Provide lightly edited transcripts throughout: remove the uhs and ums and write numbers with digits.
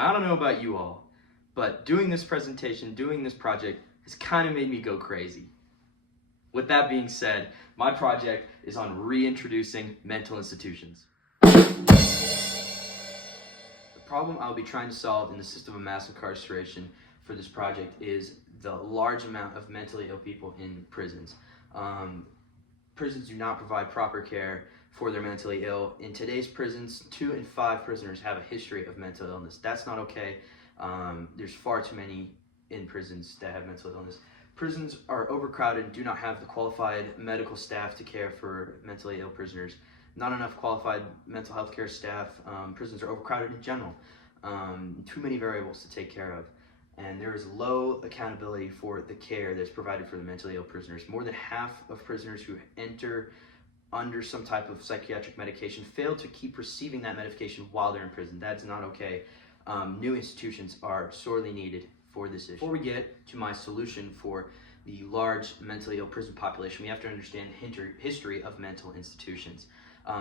Now, I don't know about you all, but doing this presentation, doing this project has kind of made me go crazy. With that being said, my project is on reintroducing mental institutions. The problem I'll be trying to solve in the system of mass incarceration for this project is the large amount of mentally ill people in prisons. Prisons do not provide proper care for their mentally ill. In today's prisons, 2 in 5 prisoners have a history of mental illness. That's not okay. There's far too many in prisons that have mental illness. Prisons are overcrowded and do not have the qualified medical staff to care for mentally ill prisoners. Not enough qualified mental health care staff. Prisons are overcrowded in general. Too many variables to take care of. And there is low accountability for the care that's provided for the mentally ill prisoners. More than half of prisoners who enter under some type of psychiatric medication fail to keep receiving that medication while they're in prison. That's not okay. New institutions are sorely needed for this issue. Before we get to my solution for the large mentally ill prison population, we have to understand the history of mental institutions.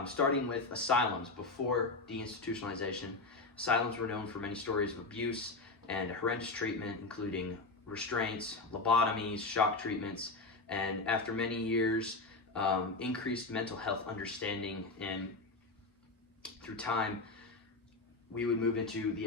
Starting with asylums. Before deinstitutionalization, asylums were known for many stories of abuse and horrendous treatment, including restraints, lobotomies, shock treatments, and after many years, increased mental health understanding, and through time, we would move into the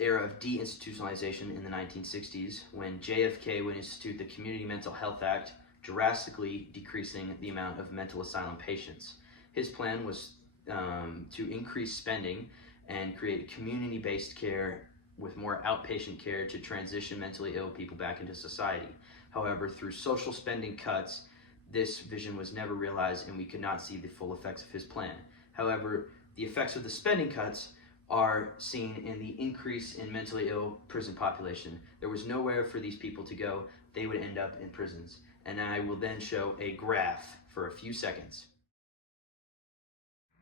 era of deinstitutionalization in the 1960s, when JFK would institute the Community Mental Health Act, drastically decreasing the amount of mental asylum patients. His plan was to increase spending and create community-based care with more outpatient care to transition mentally ill people back into society. However, through social spending cuts, this vision was never realized and we could not see the full effects of his plan. However, the effects of the spending cuts are seen in the increase in mentally ill prison population. There was nowhere for these people to go. They would end up in prisons. And I will then show a graph for a few seconds.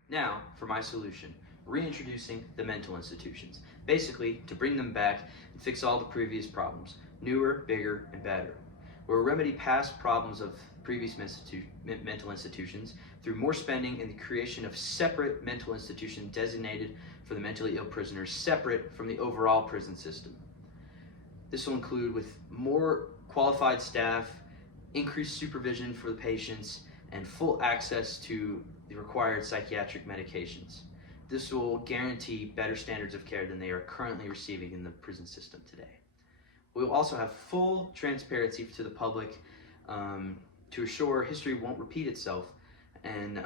Now, for my solution, reintroducing the mental institutions. Basically, to bring them back and fix all the previous problems. Newer, bigger, and better. We'll remedy past problems of previous mental institutions through more spending and the creation of separate mental institutions designated for the mentally ill prisoners, separate from the overall prison system. This will include with more qualified staff, increased supervision for the patients, and full access to the required psychiatric medications. This will guarantee better standards of care than they are currently receiving in the prison system today. We will also have full transparency to the public to assure history won't repeat itself, and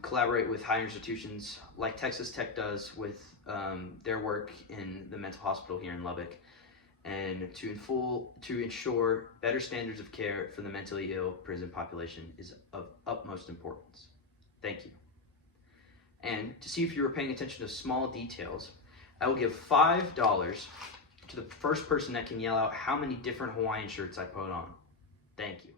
collaborate with higher institutions like Texas Tech does with their work in the mental hospital here in Lubbock, and to ensure better standards of care for the mentally ill prison population is of utmost importance. Thank you. And to see if you were paying attention to small details, I will give $5 to the first person that can yell out how many different Hawaiian shirts I put on. Thank you.